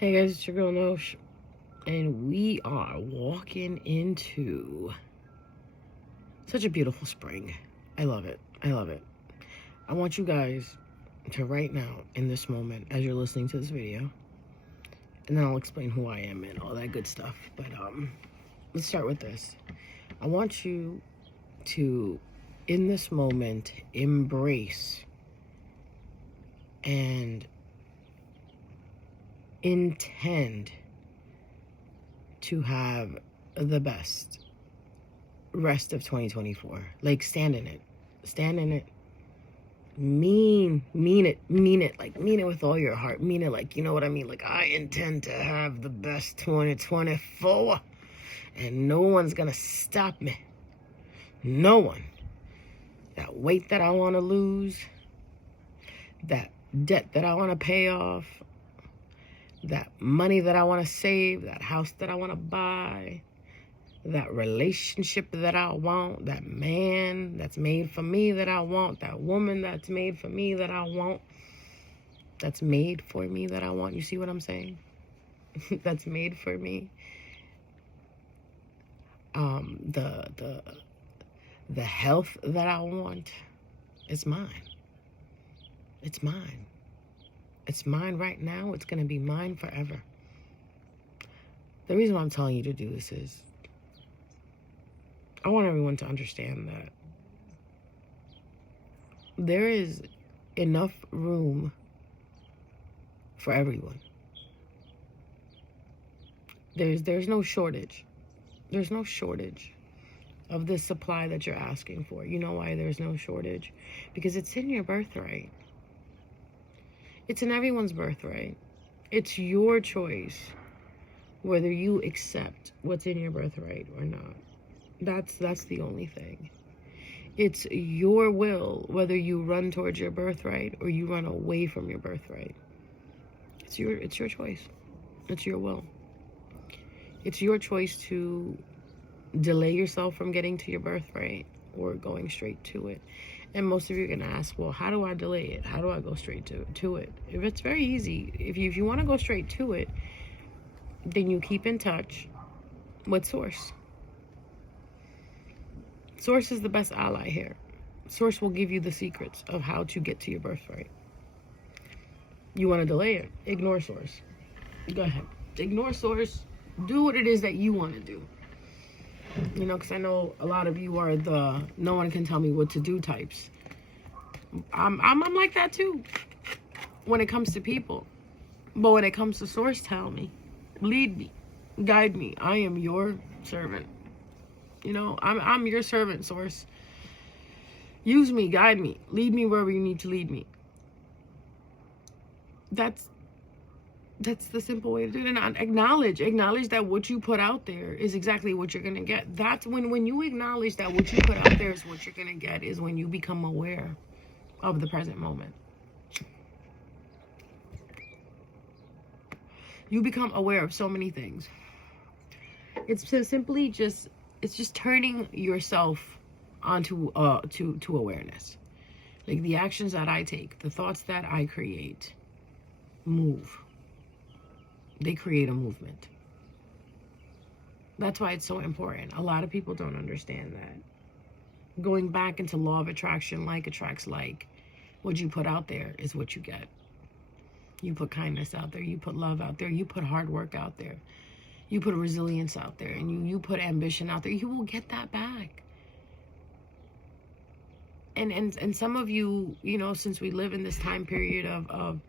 Hey guys, it's your girl Nosh, and we are walking into such a beautiful spring. I love it. I love it. I want you guys to right now, in this moment, as you're listening to this video, and then I'll explain who I am and all that good stuff. But let's start with this. I want you to, in this moment, embrace and intend to have the best rest of 2024. Like, stand in it. Stand in it. Mean it. Like, mean it with all your heart. Mean it like, you know what I mean? Like, I intend to have the best 2024, and no one's gonna stop me. No one. That weight that I want to lose, that debt that I want to pay off, that money that I want to save, that house that I want to buy, that relationship that I want, that man that's made for me that I want, that woman that's made for me that I want, that's made for me that I want. You see what I'm saying? That's made for me. The health that I want, it's mine. It's mine. It's mine right now. It's going to be mine forever. The reason why I'm telling you to do this is I want everyone to understand that there is enough room for everyone. There's no shortage. There's no shortage of the supply that you're asking for. You know why there's no shortage? Because it's in your birthright. It's in everyone's birthright. It's your choice whether you accept what's in your birthright or not. That's the only thing. It's your will whether you run towards your birthright or you run away from your birthright. It's your choice. It's your will. It's your choice to delay yourself from getting to your birthright or going straight to it. And most of you are going to ask, well, how do I delay it? How do I go straight to it? If it's very easy, if you want to go straight to it, then you keep in touch with Source. Source is the best ally here. Source will give you the secrets of how to get to your birthright. You want to delay it? Ignore Source. Go ahead. Ignore Source. Do what it is that you want to do. You know, because I know a lot of you are the no one can tell me what to do types. I'm like that too when it comes to people. But when it comes to Source, tell me, lead me, guide me. I am your servant. You know, I'm your servant, Source. Use me, guide me, lead me wherever you need to lead me. That's the simple way to do it. And acknowledge that what you put out there is exactly what you're going to get. That's when you acknowledge that what you put out there is what you're going to get, is when you become aware of the present moment. You become aware of so many things. It's simply just turning yourself onto to awareness. Like, the actions that I take, the thoughts that I create, move. They create a movement. That's why it's so important. A lot of people don't understand that. Going back into law of attraction, like attracts like. What you put out there is what you get. You put kindness out there. You put love out there. You put hard work out there. You put resilience out there. And you put ambition out there. You will get that back. And some of you, you know, since we live in this time period of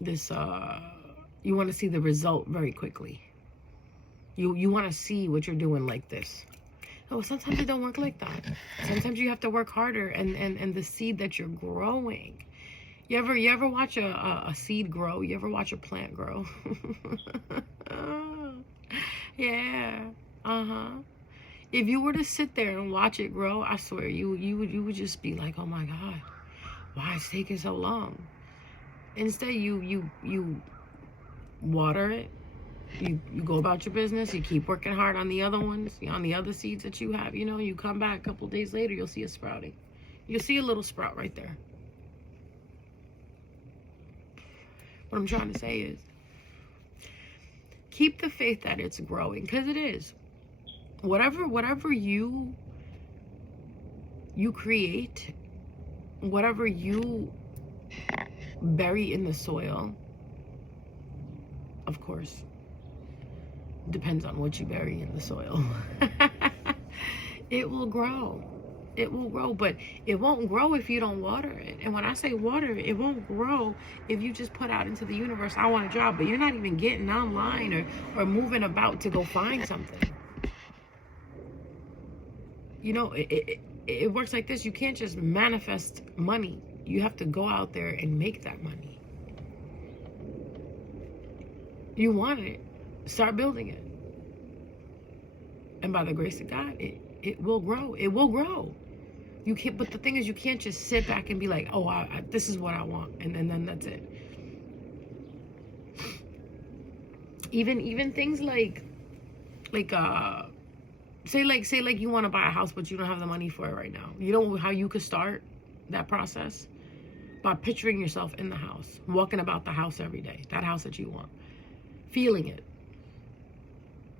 this you want to see the result very quickly. You want to see what you're doing like this. Oh, sometimes it don't work like that. Sometimes you have to work harder, and the seed that you're growing. You ever watch a seed grow? You ever watch a plant grow? Yeah. If you were to sit there and watch it grow, I swear you would just be like, oh my God, why it's taking so long? Instead, you water it. You go about your business. You keep working hard on the other ones, on the other seeds that you have. You know, you come back a couple days later, you'll see it sprouting. You'll see a little sprout right there. What I'm trying to say is, keep the faith that it's growing, because it is. Whatever you create, whatever you bury in the soil, of course, depends on what you bury in the soil. It will grow. It will grow, but it won't grow if you don't water it. And when I say water, it won't grow if you just put out into the universe, I want a job, but you're not even getting online or moving about to go find something. You know, it works like this. You can't just manifest money. You have to go out there and make that money. You want it, start building it. And by the grace of God, it will grow. It will grow. You can't, but the thing is, you can't just sit back and be like, oh, this is what I want, and then that's it. Even things like say you want to buy a house, but you don't have the money for it right now. You know how you could start that process? By picturing yourself in the house, walking about the house every day, that house that you want, feeling it.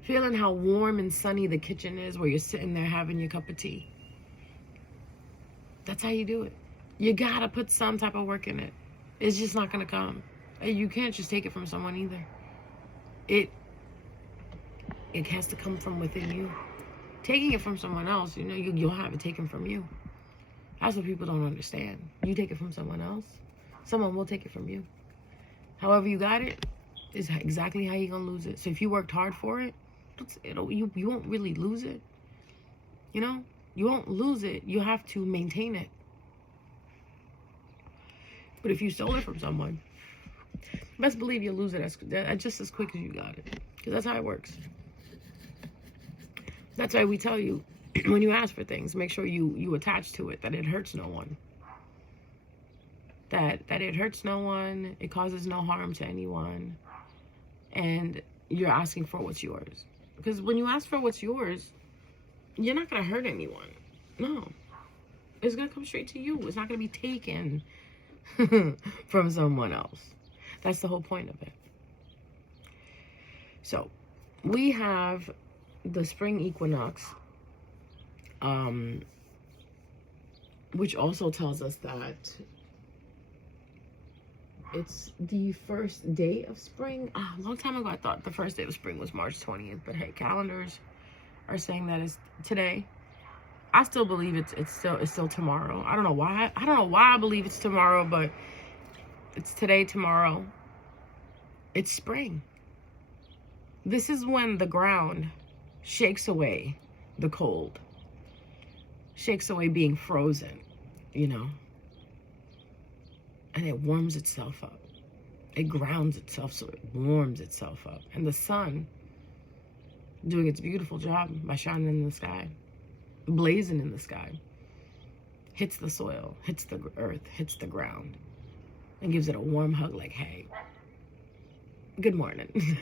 Feeling how warm and sunny the kitchen is where you're sitting there having your cup of tea. That's how you do it. You gotta put some type of work in it. It's just not gonna come. You can't just take it from someone either. It has to come from within you. Taking it from someone else, you know, you'll have it taken from you. That's what people don't understand. You take it from someone else, someone will take it from you. However you got it is exactly how you're gonna lose it. So if you worked hard for it, you won't really lose it. You know, you won't lose it. You have to maintain it. But if you stole it from someone, best believe you'll lose it just as quick as you got it. Because that's how it works. That's why we tell you, when you ask for things, make sure you attach to it that it hurts no one. That it hurts no one, it causes no harm to anyone, and you're asking for what's yours. Because when you ask for what's yours, you're not going to hurt anyone. No. It's going to come straight to you. It's not going to be taken from someone else. That's the whole point of it. So, we have the spring equinox, which also tells us that it's the first day of spring. A long time ago, I thought the first day of spring was March 20th, but hey, calendars are saying that it's today. I still believe it's still tomorrow. I don't know why I believe it's tomorrow, but it's today, tomorrow. It's spring. This is when the ground shakes away the cold, shakes away being frozen, you know, and it warms itself up. It grounds itself so it warms itself up. And the sun doing its beautiful job by shining in the sky, blazing in the sky, hits the soil, hits the earth, hits the ground, and gives it a warm hug like, hey, good morning.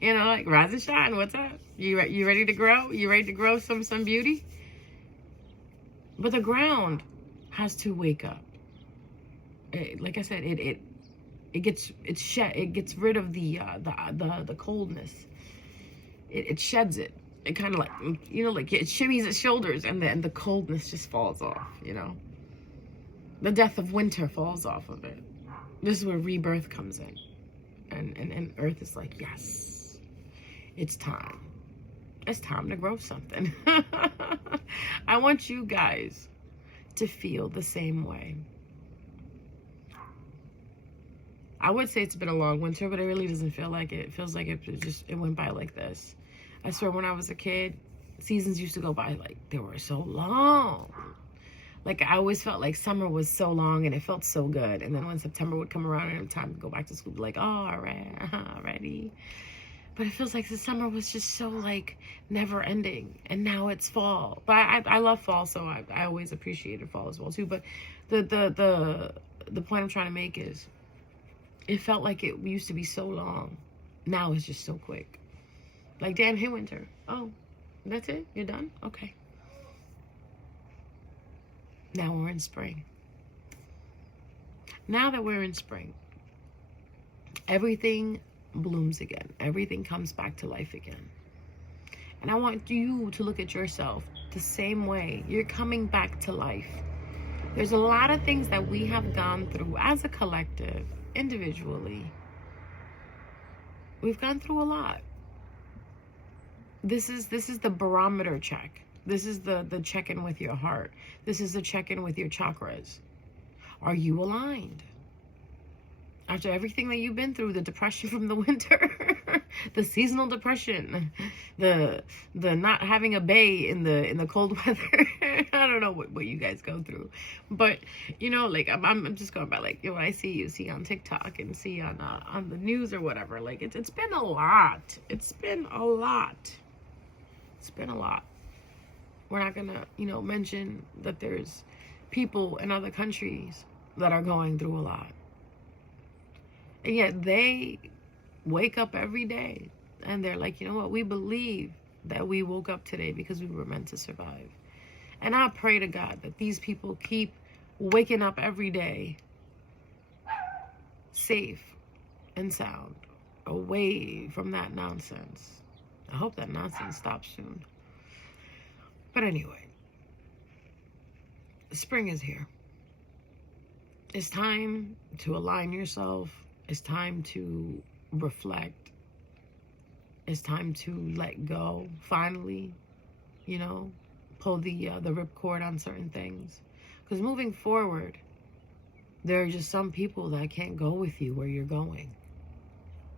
You know, like, rise and shine. What's up? You ready to grow? You ready to grow some beauty? But the ground has to wake up. Like I said, it gets rid of the coldness. It sheds it. It kind of like, you know, like it shimmies its shoulders, and the coldness just falls off. You know, the death of winter falls off of it. This is where rebirth comes in. And Earth is like, yes, it's time. It's time to grow something. I want you guys to feel the same way. I would say it's been a long winter, but it really doesn't feel like it. It feels like it went by like this. I swear when I was a kid, seasons used to go by like they were so long. Like, I always felt like summer was so long and it felt so good. And then when September would come around and it was time to go back to school, like, oh, all right, ready. But it feels like the summer was just so, like, never ending. And now it's fall. But I love fall, so I always appreciated fall as well, too. But the point I'm trying to make is, it felt like it used to be so long. Now it's just so quick. Like, damn, hit winter. Oh, that's it? You're done? Okay. Now we're in spring. Now that we're in spring, everything blooms again. Everything comes back to life again. And I want you to look at yourself the same way. You're coming back to life. There's a lot of things that we have gone through as a collective, individually. We've gone through a lot. This is the barometer check. This is the check-in with your heart. This is the check-in with your chakras. Are you aligned? After everything that you've been through, the depression from the winter, the seasonal depression, the not having a bay in the cold weather. I don't know what you guys go through, but you know, like I'm just going by like, you know, what I see on TikTok and see on the news or whatever. Like it's been a lot. It's been a lot. It's been a lot. We're not gonna, you know, mention that there's people in other countries that are going through a lot. And yet they wake up every day and they're like, you know what? We believe that we woke up today because we were meant to survive. And I pray to God that these people keep waking up every day safe and sound, away from that nonsense. I hope that nonsense stops soon. But anyway, spring is here. It's time to align yourself. It's time to reflect. It's time to let go, finally, you know, pull the ripcord on certain things. Because moving forward, there are just some people that can't go with you where you're going.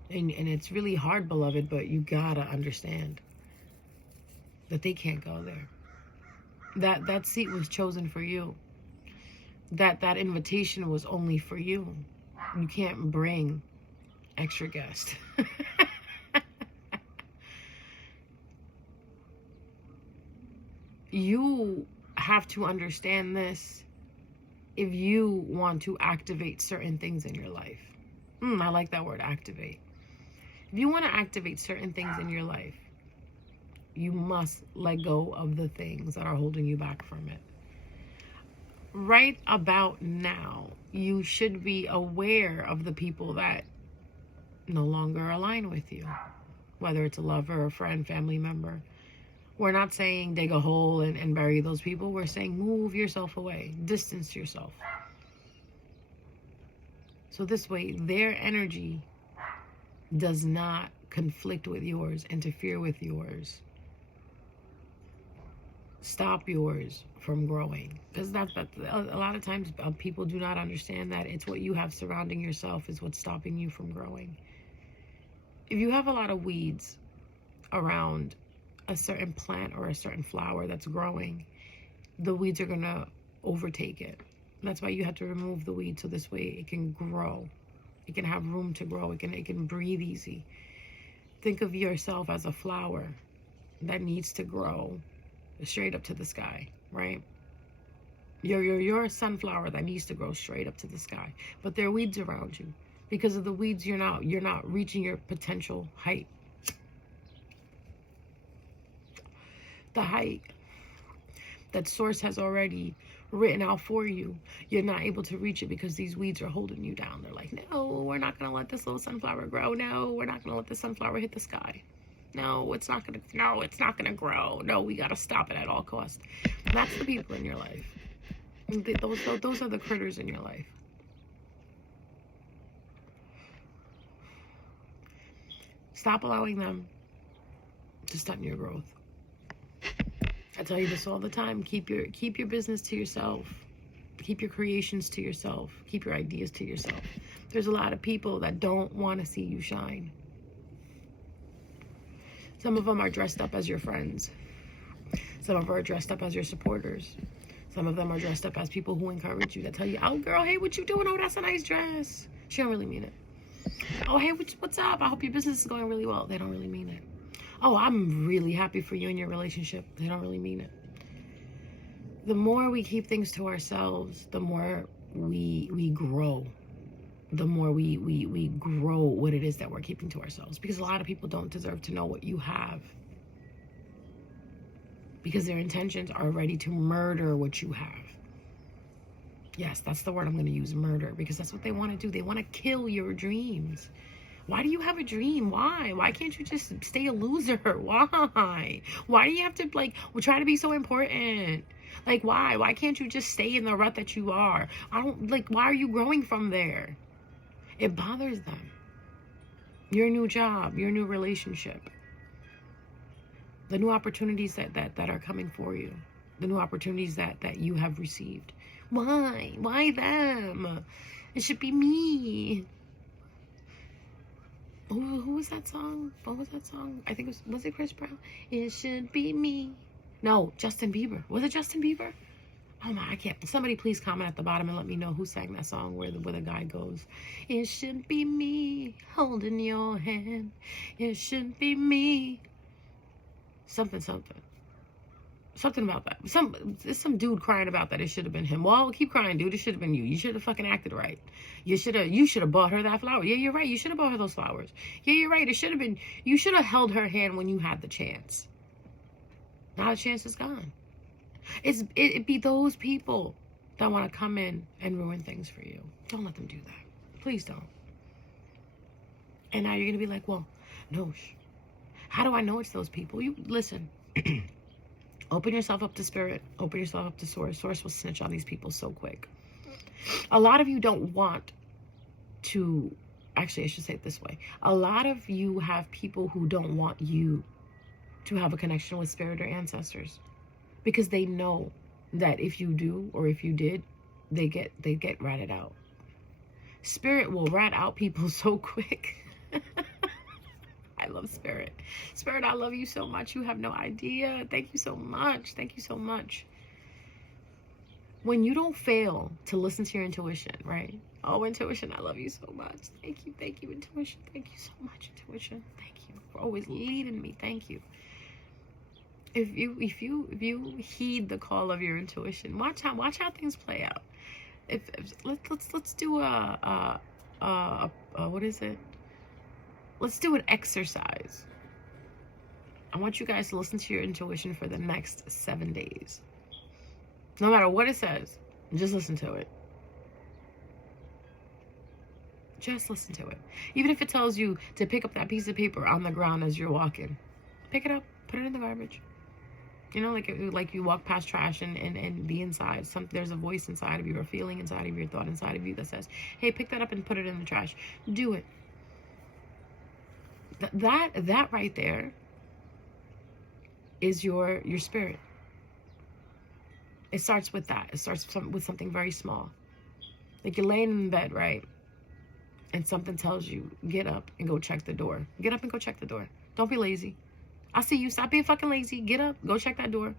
And it's really hard, beloved, but you gotta understand that they can't go there. That seat was chosen for you. That invitation was only for you. You can't bring extra guests. You have to understand this if you want to activate certain things in your life. I like that word, activate. If you want to activate certain things in your life, you must let go of the things that are holding you back from it. Right about now, you should be aware of the people that no longer align with you, whether it's a lover, a friend, family member. We're not saying dig a hole and bury those people. We're saying move yourself away, distance yourself. So this way, their energy does not conflict with yours, interfere with yours, stop yours from growing. Because that's a lot of times people do not understand that it's what you have surrounding yourself is what's stopping you from growing. If you have a lot of weeds around a certain plant or a certain flower that's growing, the weeds are going to overtake it. That's why you have to remove the weeds so this way it can grow. It can have room to grow. It can breathe easy. Think of yourself as a flower that needs to grow straight up to the sky, right? You're a sunflower that needs to grow straight up to the sky, but there are weeds around you. Because of the weeds, you're not reaching your potential height. The height that source has already written out for you, you're not able to reach it because these weeds are holding you down. They're like, no, we're not going to let this little sunflower grow. No, we're not going to let the sunflower hit the sky. No, it's not going to grow. No, we got to stop it at all costs. That's the people in your life. Those are the critters in your life. Stop allowing them to stunt your growth. I tell you this all the time. Keep your business to yourself. Keep your creations to yourself. Keep your ideas to yourself. There's a lot of people that don't want to see you shine. Some of them are dressed up as your friends. Some of them are dressed up as your supporters. Some of them are dressed up as people who encourage you, that tell you, oh girl, hey, what you doing? Oh, that's a nice dress. She don't really mean it. Oh, hey, what's up? I hope your business is going really well. They don't really mean it. Oh, I'm really happy for you and your relationship. They don't really mean it. The more we keep things to ourselves, the more we grow. The more we grow what it is that we're keeping to ourselves. Because a lot of people don't deserve to know what you have. Because their intentions are ready to murder what you have. Yes, that's the word I'm going to use, murder, because that's what they want to do. They want to kill your dreams. Why do you have a dream? Why? Why can't you just stay a loser? Why? Why do you have to, like, try to be so important? Like, why? Why can't you just stay in the rut that you are? Why are you growing from there? It bothers them. Your new job, your new relationship, the new opportunities that are coming for you, the new opportunities that you have received. Why? Why them? It should be me. Who was that song? What was that song? I think was it Chris Brown? It should be me. No, Justin Bieber. Was it Justin Bieber? Oh my, I can't. Somebody please comment at the bottom and let me know who sang that song where the guy goes, it should be me holding your hand. It should be me. Something about that. Some dude crying about that. It should have been him. Well, keep crying, dude. It should have been you. You should have fucking acted right. You should have bought her that flower. Yeah, you're right. You should have bought her those flowers. Yeah, you're right. It should have been, you should have held her hand when you had the chance. Now the chance is gone. It be those people that want to come in and ruin things for you. Don't let them do that. Please don't. And now you're going to be like, well, no, how do I know it's those people? You listen. Open yourself up to spirit. Open yourself up to source. Source will snitch on these people so quick. A lot of you don't want to, actually I should say it this way. A lot of you have people who don't want you to have a connection with spirit or ancestors, because they know that if you do, or if you did, they get ratted out. Spirit will rat out people so quick. I love Spirit. Spirit, I love you so much. You have no idea. Thank you so much. Thank you so much. When you don't fail to listen to your intuition, right? Oh, intuition, I love you so much. Thank you, intuition. Thank you so much, intuition. Thank you for always leading me. Thank you. If you heed the call of your intuition, watch how things play out. Let's do what is it? Let's do an exercise. I want you guys to listen to your intuition for the next 7 days. No matter what it says, just listen to it. Just listen to it. Even if it tells you to pick up that piece of paper on the ground as you're walking, pick it up, put it in the garbage. You know, like you walk past trash and be inside. There's a voice inside of you, or feeling inside of you, or thought inside of you that says, hey, pick that up and put it in the trash. Do it. That right there is your spirit. It starts with that. It starts with something very small. Like you're laying in bed, right? And something tells you, get up and go check the door. Get up and go check the door. Don't be lazy. I see you. Stop being fucking lazy. Get up. Go check that door.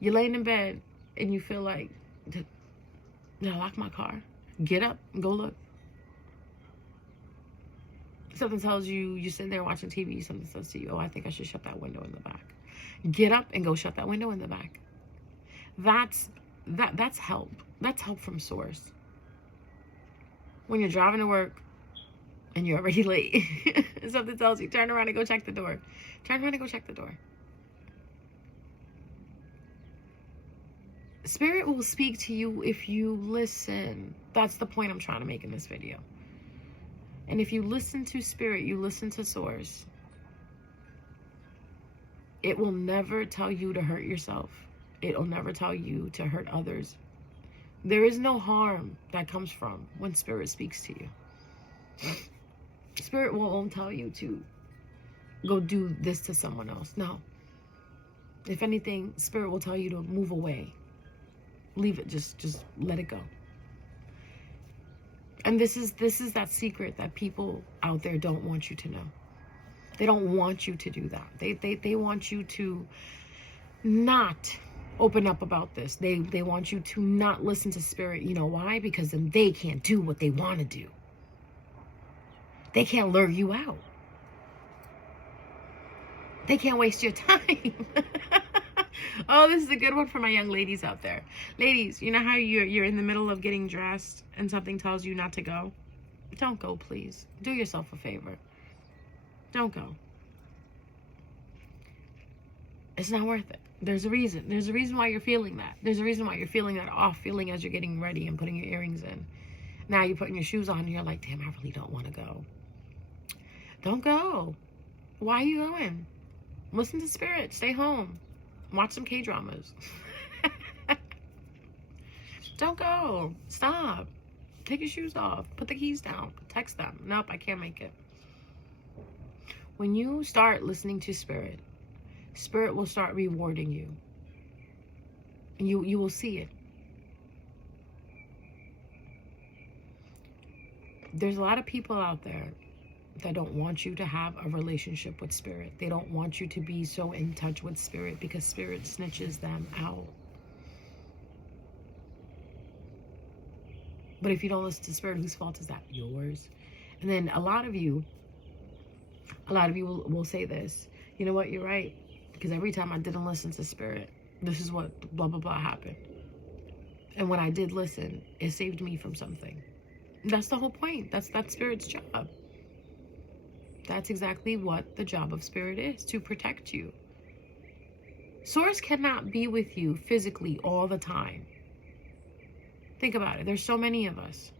You're laying in bed and you feel like, did I lock my car? Get up and go look. Something tells you, you're sitting there watching TV, something says to you, oh, I think I should shut that window in the back. Get up and go shut that window in the back. That's help. That's help from source. When you're driving to work and you're already late, and something tells you, turn around and go check the door. Turn around and go check the door. Spirit will speak to you if you listen. That's the point I'm trying to make in this video. And if you listen to Spirit, you listen to source, it will never tell you to hurt yourself. It'll never tell you to hurt others. There is no harm that comes from when Spirit speaks to you. Spirit won't tell you to go do this to someone else. No. If anything, Spirit will tell you to move away. Leave it. Just let it go. And this is that secret that people out there don't want you to know. They don't want you to do that. They want you to not open up about this. They want you to not listen to Spirit. You know why? Because then they can't do what they want to do. They can't lure you out. They can't waste your time. Oh, this is a good one for my young ladies out there. Ladies, you know how you're in the middle of getting dressed and something tells you not to go? Don't go, please. Do yourself a favor. Don't go. It's not worth it. There's a reason. There's a reason why you're feeling that. There's a reason why you're feeling that off feeling as you're getting ready and putting your earrings in. Now you're putting your shoes on and you're like, damn, I really don't want to go. Don't go. Why are you going? Listen to spirit. Stay home. Watch some K-dramas. Don't go. Stop. Take your shoes off. Put the keys down. Text them. Nope, I can't make it. When you start listening to spirit, spirit will start rewarding you. And you will see it. There's a lot of people out there that don't want you to have a relationship with spirit. They don't want you to be so in touch with spirit because spirit snitches them out. But if you don't listen to spirit, whose fault is that? Yours. And then a lot of you will say this. You know what? You're right. Because every time I didn't listen to spirit, this is what blah, blah, blah happened. And when I did listen, it saved me from something. That's the whole point. That's spirit's job. That's exactly what the job of spirit is, to protect you. Source cannot be with you physically all the time. Think about it. There's so many of us.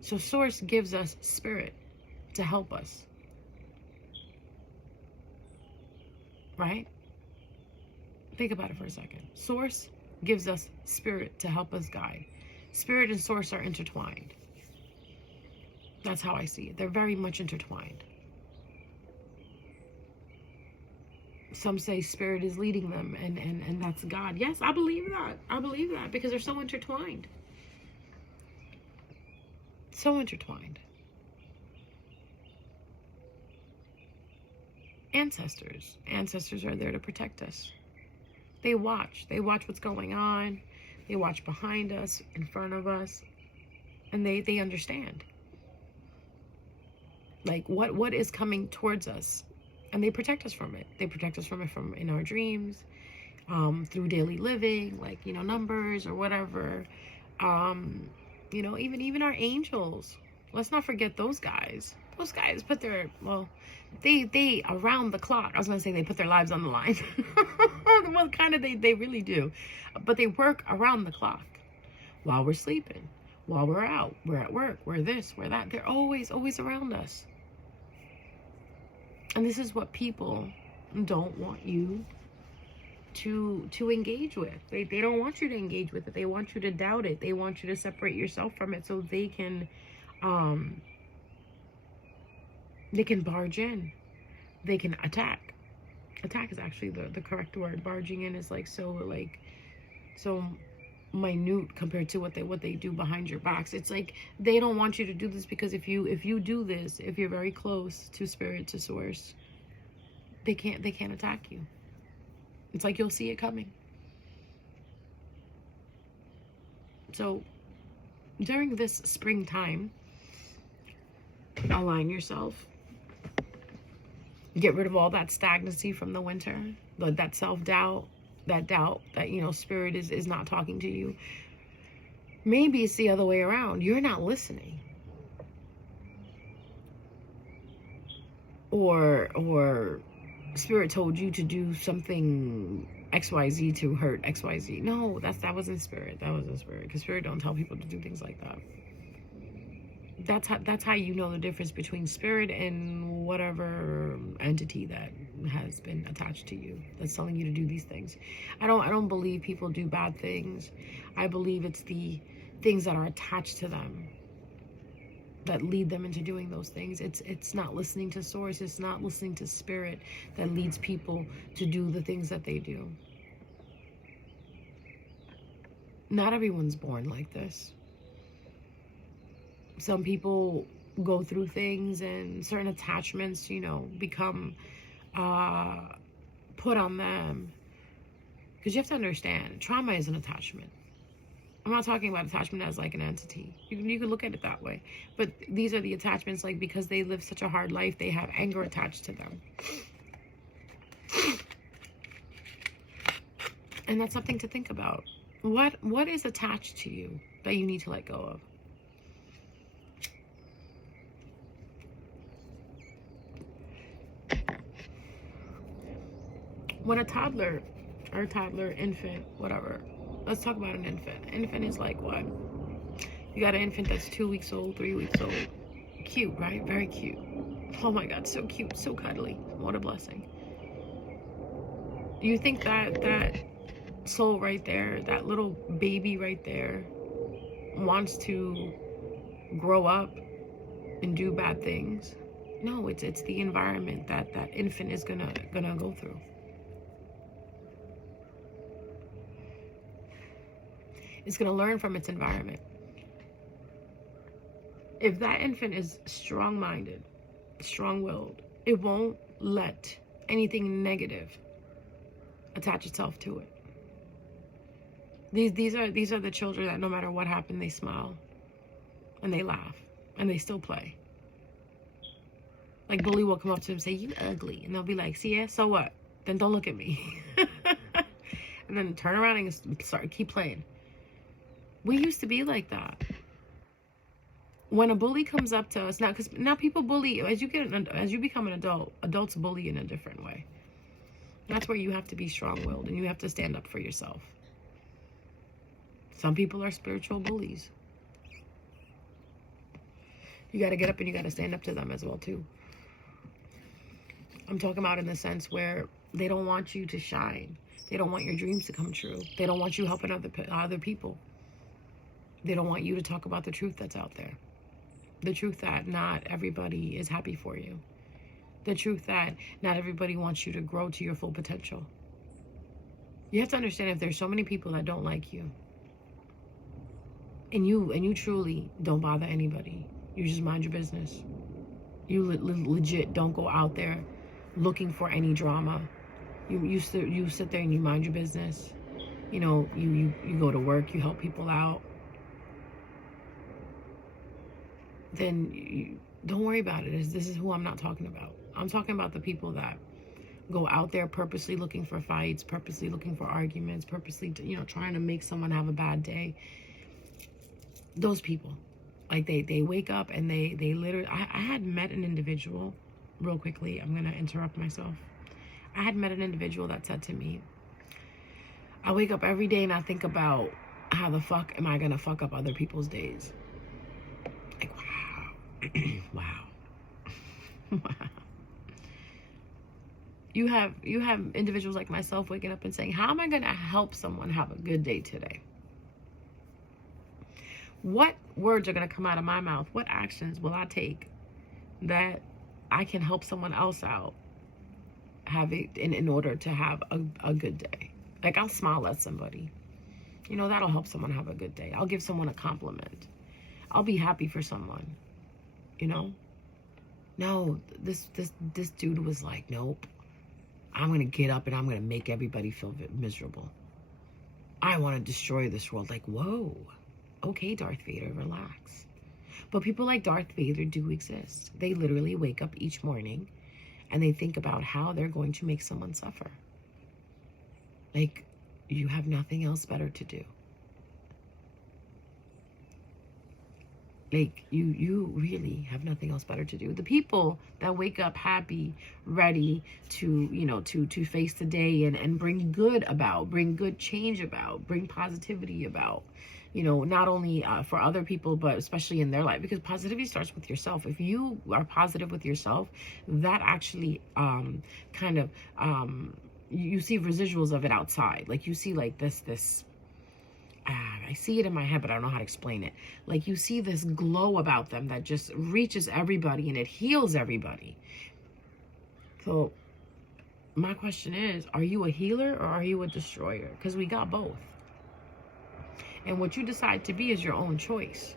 So Source gives us spirit to help us. Right? Think about it for a second. Source gives us spirit to help us guide. Spirit and Source are intertwined. That's how I see it. They're very much intertwined. Some say spirit is leading them and that's God. Yes, I believe that. I believe that because they're so intertwined. So intertwined. Ancestors. Ancestors are there to protect us. They watch. They watch what's going on. They watch behind us, in front of us. And they understand. Like what is coming towards us. And they protect us from it. They protect us from it from in our dreams, through daily living, like, you know, numbers or whatever. You know, even our angels. Let's not forget those guys. Those guys put their, well, they around the clock. I was going to say they put their lives on the line. Well, kind of they really do. But they work around the clock while we're sleeping, while we're out, we're at work, we're this, we're that. They're always around us. And this is what people don't want you to engage with. They don't want you to engage with it. They want you to doubt it. They want you to separate yourself from it so they can barge in. They can attack. Attack is actually the correct word. Barging in is so minute compared to what they do behind your backs. It's like they don't want you to do this because if you do this, if you're very close to spirit, to Source, they can't attack you. It's like you'll see it coming. So during this springtime, align yourself. Get rid of all that stagnancy from the winter, that self-doubt, that doubt that, you know, spirit is not talking to you. Maybe it's the other way around. You're not listening. Or spirit told you to do something XYZ to hurt XYZ. No, that wasn't spirit. That wasn't spirit. Because spirit don't tell people to do things like that. That's how you know the difference between spirit and whatever entity that has been attached to you that's telling you to do these things. I don't believe people do bad things. I believe it's the things that are attached to them that lead them into doing those things. It's not listening to Source. It's not listening to spirit that leads people to do the things that they do. Not everyone's born like this. Some people go through things and certain attachments, you know, become put on them. Because you have to understand, trauma is an attachment. I'm not talking about attachment as like an entity. You can look at it that way. But these are the attachments, like, because they live such a hard life, they have anger attached to them. And that's something to think about. What is attached to you that you need to let go of? When a toddler or toddler, infant, whatever. Let's talk about an infant. Infant is like what? You got an infant that's 2 weeks old, 3 weeks old. Cute, right? Very cute. Oh my God, so cute, so cuddly. What a blessing. You think that soul right there, that little baby right there, wants to grow up and do bad things? No, it's the environment that infant is gonna go through. It's gonna learn from its environment. If that infant is strong-minded, strong-willed, it won't let anything negative attach itself to it. These are the children that no matter what happened, they smile and they laugh and they still play. Like bully will come up to them and say, "You ugly," and they'll be like, "See, yeah, so what? Then don't look at me." And then turn around and start keep playing. We used to be like that. When a bully comes up to us now, because now people bully as you become an adult. Adults bully in a different way. That's where you have to be strong-willed and you have to stand up for yourself. Some people are spiritual bullies. You got to get up and you got to stand up to them as well too. I'm talking about in the sense where they don't want you to shine. They don't want your dreams to come true. They don't want you helping other people. They don't want you to talk about the truth that's out there. The truth that not everybody is happy for you. The truth that not everybody wants you to grow to your full potential. You have to understand, if there's so many people that don't like you, and you truly don't bother anybody, you just mind your business. You legit don't go out there looking for any drama. You sit there and you mind your business. You know, you go to work, you help people out. Then don't worry about it. This is who I'm not talking about. I'm talking about the people that go out there purposely looking for fights, purposely looking for arguments, purposely, trying to make someone have a bad day. Those people, like they wake up and they literally, I had met an individual, real quickly, I'm going to interrupt myself. I had met an individual that said to me, I wake up every day and I think about how the fuck am I going to fuck up other people's days? Like, wow. Wow. Wow. You have individuals like myself waking up and saying, how am I going to help someone have a good day today? What words are going to come out of my mouth? What actions will I take that I can help someone else out have it in order to have a good day? Like, I'll smile at somebody. That'll help someone have a good day. I'll give someone a compliment. I'll be happy for someone. No, this dude was like, nope. I'm going to get up and I'm going to make everybody feel miserable. I want to destroy this world. Like, whoa. Okay, Darth Vader, relax. But people like Darth Vader do exist. They literally wake up each morning and they think about how they're going to make someone suffer. Like, you have nothing else better to do. Like, you really have nothing else better to do. The people that wake up happy, ready to, to face the day and bring good about, bring good change about, bring positivity about, not only for other people, but especially in their life, because positivity starts with yourself. If you are positive with yourself, that actually you see residuals of it outside. Like, you see like this I see it in my head, but I don't know how to explain it. Like, you see this glow about them that just reaches everybody and it heals everybody. So my question is, are you a healer or are you a destroyer? Because we got both. And what you decide to be is your own choice.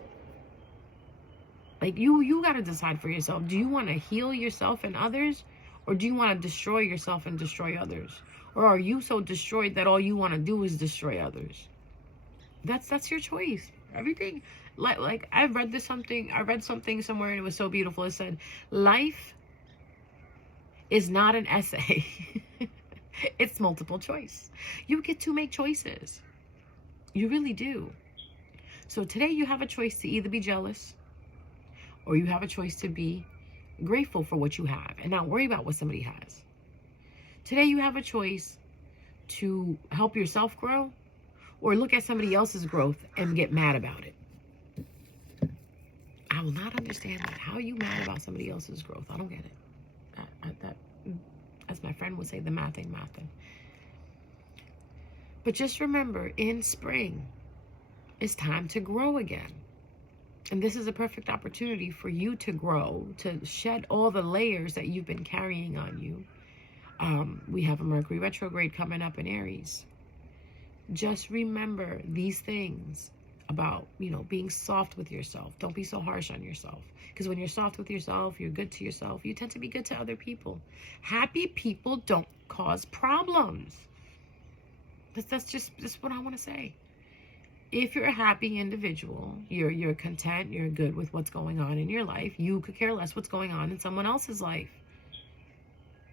Like, you got to decide for yourself. Do you want to heal yourself and others? Or do you want to destroy yourself and destroy others? Or are you so destroyed that all you want to do is destroy others? That's your choice. Everything, like I read something somewhere and it was so beautiful. It said, life is not an essay. It's multiple choice. You get to make choices. You really do. So today you have a choice to either be jealous or you have a choice to be grateful for what you have and not worry about what somebody has. Today you have a choice to help yourself grow, or look at somebody else's growth and get mad about it. I will not understand that. How are you mad about somebody else's growth? I don't get it. That, as my friend would say, the math ain't mathin'. But just remember, in spring, it's time to grow again. And this is a perfect opportunity for you to grow, to shed all the layers that you've been carrying on you. We have a Mercury retrograde coming up in Aries. Just remember these things about, being soft with yourself. Don't be so harsh on yourself. Because when you're soft with yourself, you're good to yourself, you tend to be good to other people. Happy people don't cause problems. That's just what I want to say. If you're a happy individual, you're content, you're good with what's going on in your life, you could care less what's going on in someone else's life.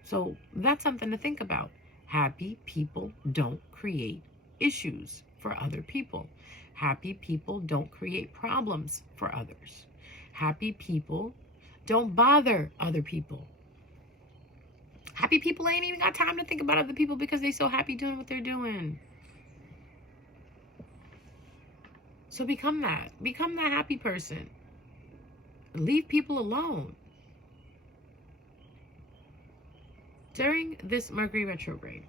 So that's something to think about. Happy people don't create issues for other people. Happy people don't create problems for others. Happy people don't bother other people. Happy people ain't even got time to think about other people because they're so happy doing what they're doing. So become that. Become that happy person. Leave people alone. During this Mercury retrograde,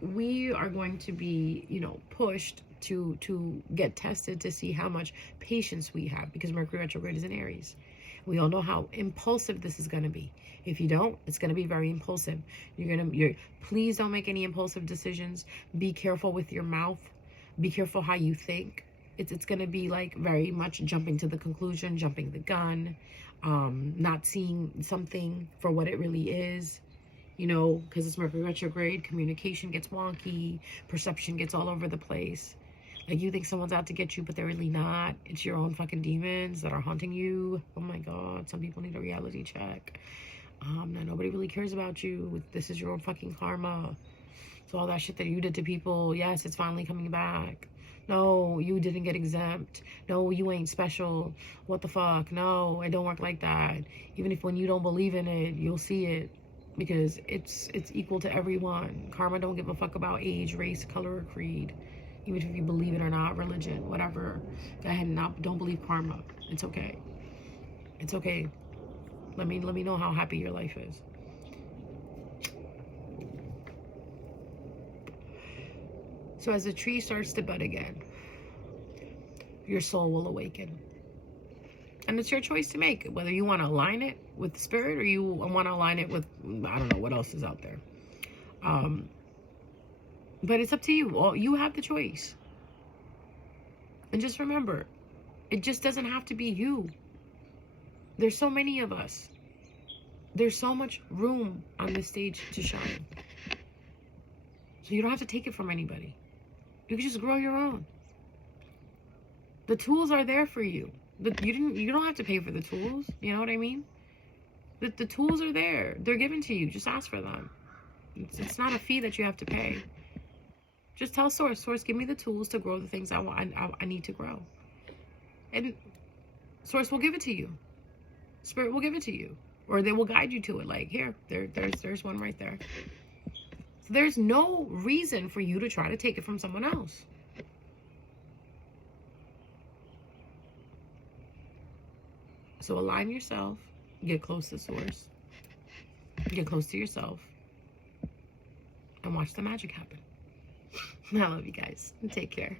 we are going to be, pushed to get tested to see how much patience we have, because Mercury retrograde is in Aries. We all know how impulsive this is going to be. If you don't, it's going to be very impulsive. Please don't make any impulsive decisions. Be careful with your mouth. Be careful how you think. It's going to be like very much jumping to the conclusion, jumping the gun, not seeing something for what it really is. Because it's Mercury retrograde, communication gets wonky, perception gets all over the place. Like, you think someone's out to get you, but they're really not. It's your own fucking demons that are haunting you. Oh my God, some people need a reality check. Now nobody really cares about you. This is your own fucking karma. So all that shit that you did to people, yes, it's finally coming back. No, you didn't get exempt. No, you ain't special. What the fuck? No, it don't work like that. Even if when you don't believe in it, you'll see it. Because it's equal to everyone. Karma don't give a fuck about age, race, color, or creed. Even if you believe it or not, religion, whatever. Go ahead and don't believe karma. It's okay. It's okay. Let me know how happy your life is. So as the tree starts to bud again, your soul will awaken. And it's your choice to make, whether you want to align it with the spirit or you want to align it with, I don't know what else is out there. But it's up to you. You have the choice. And just remember, it just doesn't have to be you. There's so many of us. There's so much room on this stage to shine. So you don't have to take it from anybody. You can just grow your own. The tools are there for you. You don't have to pay for the tools. You know what I mean? The tools are there. They're given to you. Just ask for them. It's not a fee that you have to pay. Just tell Source, give me the tools to grow the things I want. I need to grow. And Source will give it to you. Spirit will give it to you. Or they will guide you to it. Like, here, there's one right there. So there's no reason for you to try to take it from someone else. So align yourself, get close to Source, get close to yourself, and watch the magic happen. I love you guys. Take care.